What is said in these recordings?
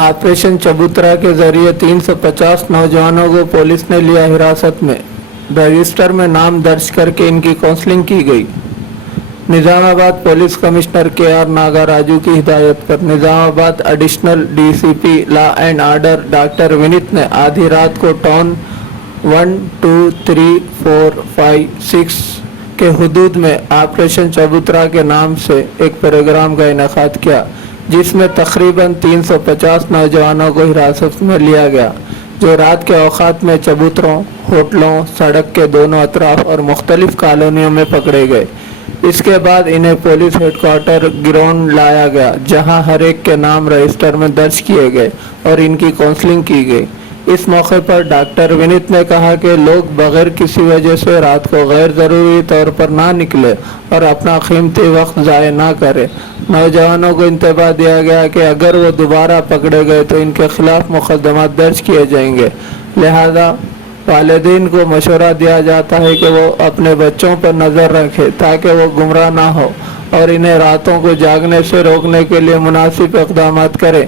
Operation चबूतरा के जरिए 350 नौजवानों को पुलिस ने लिया हिरासत में। रजिस्टर में नाम दर्ज करके इनकी काउंसलिंग की गई। Nizamabad police commissioner KR. Nagaraju की हिदायत पर Nizamabad additional DCP law and order doctor Vineet ने आधी रात को टाउन 1, 2, 3, 4, 5, 6 के हुदूद में ऑपरेशन चबूतरा के नाम से एक प्रोग्राम का इनेकाद किया, जिसमें तकरीबन 350 नौजवानों को हिरासत में लिया गया, जो रात के औकात में चबूतरों, होटलों, सड़क के दोनों अतराफ और मुख्तलिफ कॉलोनियों में पकड़े गए। इसके बाद इन्हें पुलिस हेडक्वार्टर ग्राउंड लाया गया, जहां हर एक के नाम रजिस्टर में दर्ज किए गए और इनकी काउंसलिंग की गई। इस मौके पर डॉक्टर विनीत ने कहा कि लोग बगैर किसी वजह से रात को गैर ज़रूरी तौर पर ना निकले और अपना कीमती वक्त ज़ाय ना करें। नौजवानों को इंतबाह दिया गया कि अगर वो दोबारा पकड़े गए तो इनके खिलाफ मुकदमा दर्ज किए जाएंगे। लिहाजा वालिदैन को मशवरा दिया जाता है कि वो अपने बच्चों पर नज़र रखें ताकि वो गुमराह ना हो और इन्हें रातों को जागने से रोकने के लिए मुनासिब इक़दाम करें।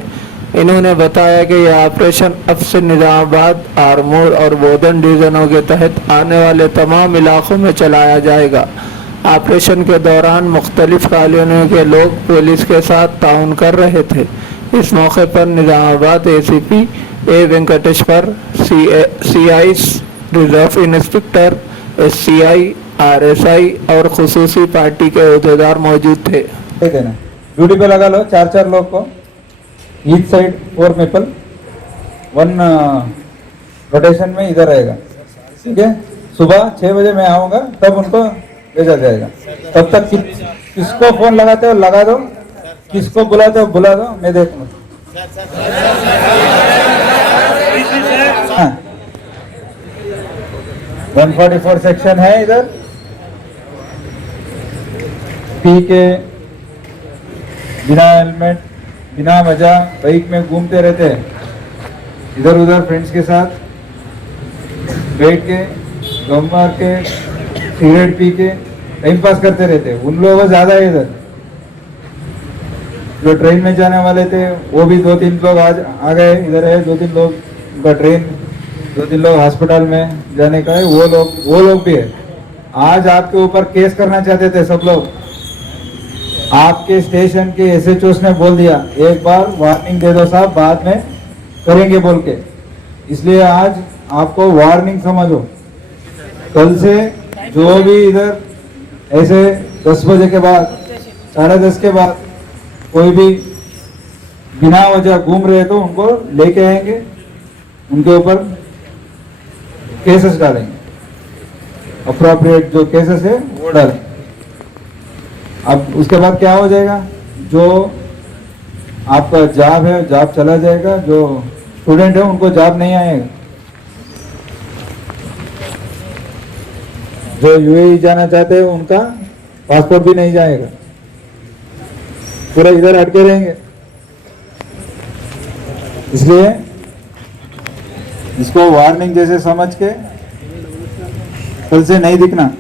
इन्होंने बताया कि यह ऑपरेशन अब से निजामाबाद, आरमूर और बोधन डिवीजनों के तहत आने वाले तमाम इलाकों में चलाया जाएगा। ऑपरेशन के दौरान मुख्तलिफ कॉलोनियों के लोग पुलिस के साथ ताउन कर रहे थे। इस मौके पर Nizamabad ACP A Venkateshwar, CI reserve inspector, SCI, RSI और खुसूसी पार्टी के अहदेदार मौजूद थे। ड्यूटी पे लगा लो 4-4 लोग को, ईच साइड 4 पीपल, 1 रोटेशन में इधर रहेगा। ठीक है, सुबह 6 बजे मैं आऊँगा, तब उनको भेजा जाएगा। तब तक किसको फोन लगाते हो लगा दो, किसको बुलाते हो बुला दो, मैं देखूंगा। हाँ, 144 सेक्शन है इधर। पी के बिना हेलमेट, बिना वजह बाइक में घूमते रहते हैं, इधर उधर फ्रेंड्स के साथ बैठ के गम मार के सिगरेट पी के टाइम पास करते रहते हैं। उन लोगों को ज्यादा है इधर। जो ट्रेन में जाने वाले थे वो भी 2-3 लोग आज आ गए, इधर है 2-3 लोग, उनका ट्रेन 2-3 लोग हॉस्पिटल में जाने का है, वो लोग भी है। आज आपके ऊपर केस करना चाहते थे सब लोग। आपके स्टेशन के एसएचओस ने बोल दिया एक बार वार्निंग दे दो साहब, बाद में करेंगे बोल के, इसलिए आज आपको वार्निंग समझो। कल से जो भी इधर ऐसे 10 बजे के बाद, 10:30 के बाद कोई भी बिना वजह घूम रहे तो उनको लेके आएंगे, उनके ऊपर केसेस डालेंगे, अप्रोप्रिएट जो केसेस है वो डालेंगे। अब उसके बाद क्या हो जाएगा, जो आपका जॉब है जॉब चला जाएगा, जो स्टूडेंट है उनको जॉब नहीं आएगा, जो यूएई जाना चाहते हैं उनका पासपोर्ट भी नहीं जाएगा, पूरा इधर अटके रहेंगे। इसलिए इसको वार्निंग जैसे समझ के कल से नहीं दिखना।